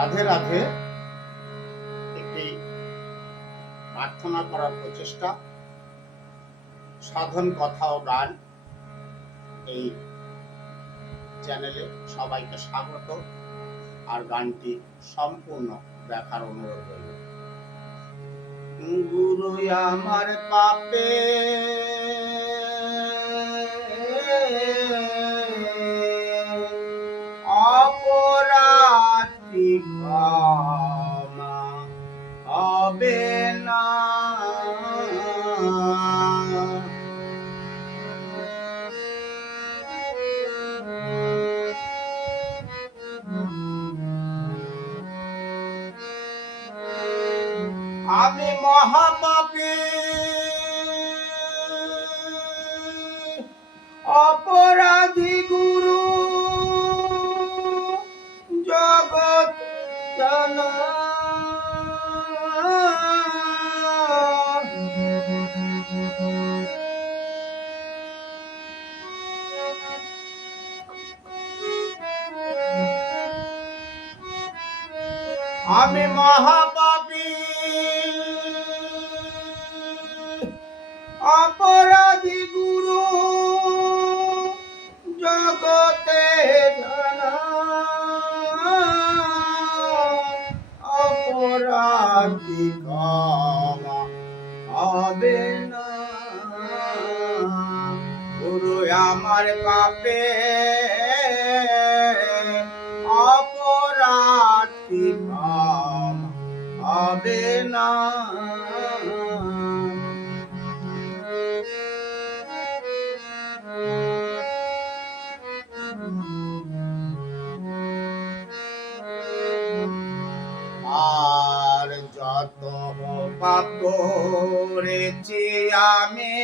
রাধে রাধে একটি প্রার্থনা করার প্রচেষ্টা, সাধন কথা ও গান এই চ্যানেলে সবাইকে স্বাগত আর গানটি সম্পূর্ণ দেখার অনুরোধ রইল। গুরু আমার পাপে হবে না আমি মহাপাপী আমি মহাপাপী। অপরাধী গুরু জগতে অপরাধী ক্ষমা হবে না। গুরু আমার পাপে আর যত পাপ করেছি আমি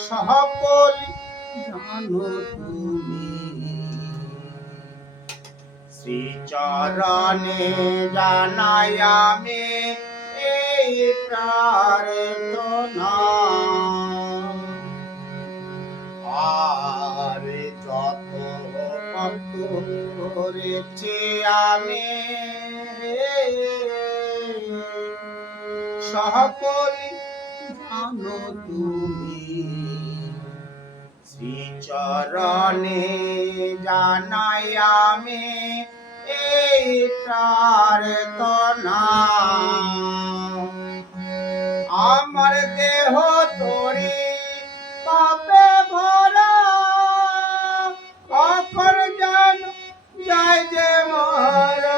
সকল জানো তুমি। শ্রীচরণে জানাই আমি এই প্রার্থনা। আর যত পাপ করেছি আমি সকলি জানো তুমি। শ্রীচরণে জানাই আমি এই প্রার্থনা। আমার দেহ তরি পাপে ভরা, কখন জান জয় যে মহারা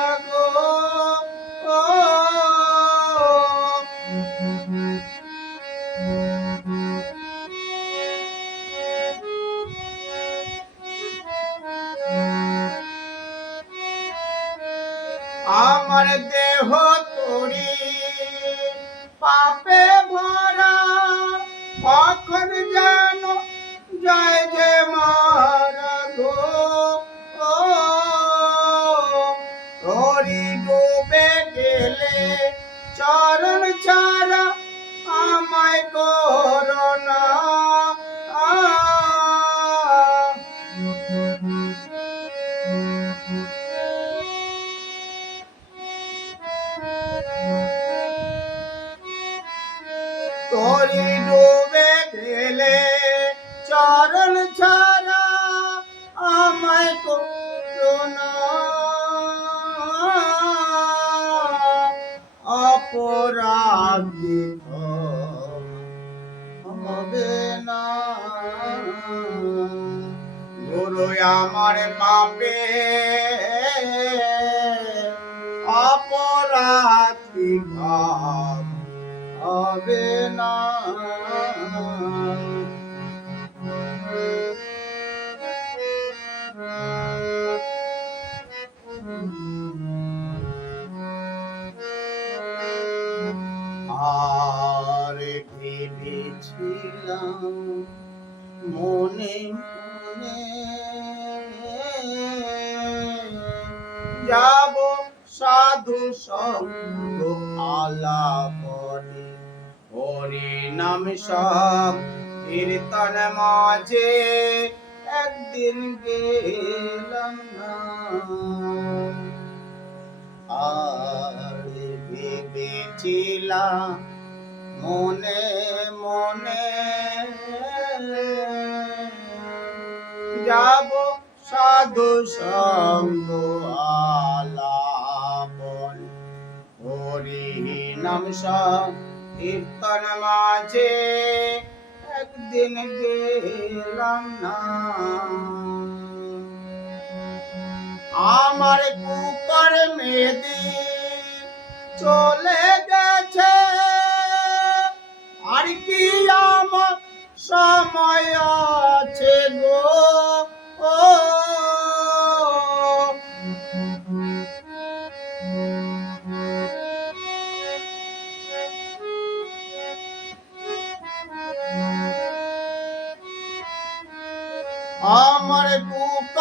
পাপে ভরা কখন যেন জয় হবে না। হরি নাম সব কীর্তন মাঝে। একদিন গেলাম না। আর ভেবেছিলাম মনে মনে যাব সাধু সঙ্গ আলাপন। হরি নাম কীর্তন মাঝে একদিন গেলাম না। আমার কুপার মেদি চলে গেছে। আর কি আমার সময় আছে গো?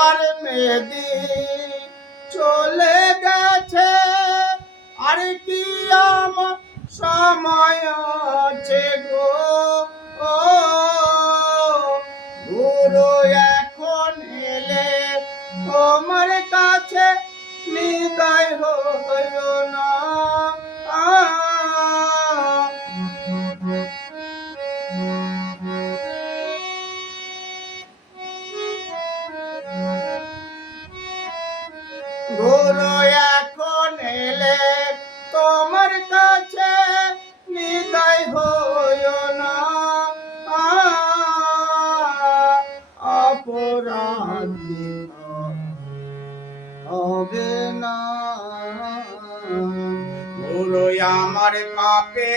কুপার মেদি চলে গেছে। আর কি আমার সময় আছে অপরাধী হবে না। আমার পাপে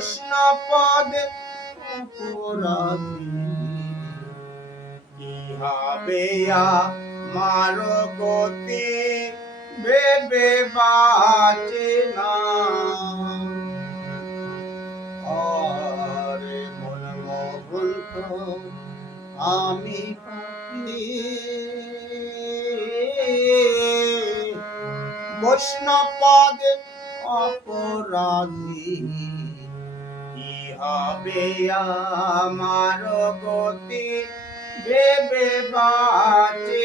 বৈষ্ণব পদ অপরাধী। কি হবে আমার গতি? ভেবে বাঁচে না। আরে মোহন আমি পাপি। বৈষ্ণব পদে অপরাধী। হবে আমার গতি। ভেবে বাঁচে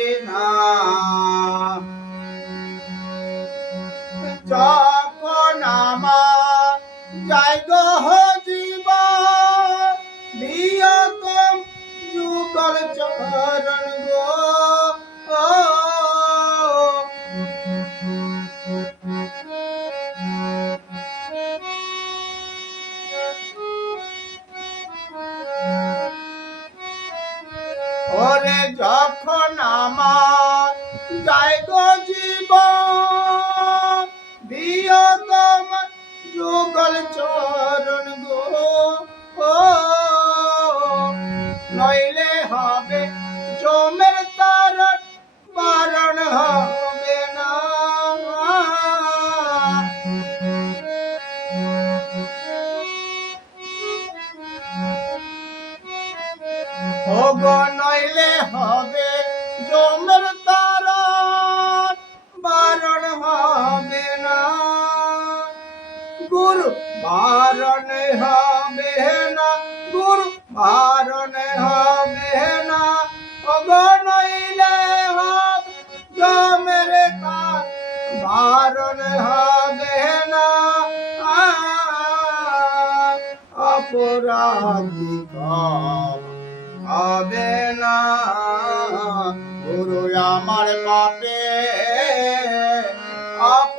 যখন আমার যাইব জীব বিয়তম যুগল চরণ ভোগ নইলে হবে জমের তারণ, বারণ হবে না। গুরু বারণ হবে না, গুরু বারণ হবে না। ভোগ নইলে হবে জমের তার বারণ হবে না। অপরাধী কম। হবে না। গুরু আমার পাপে আপ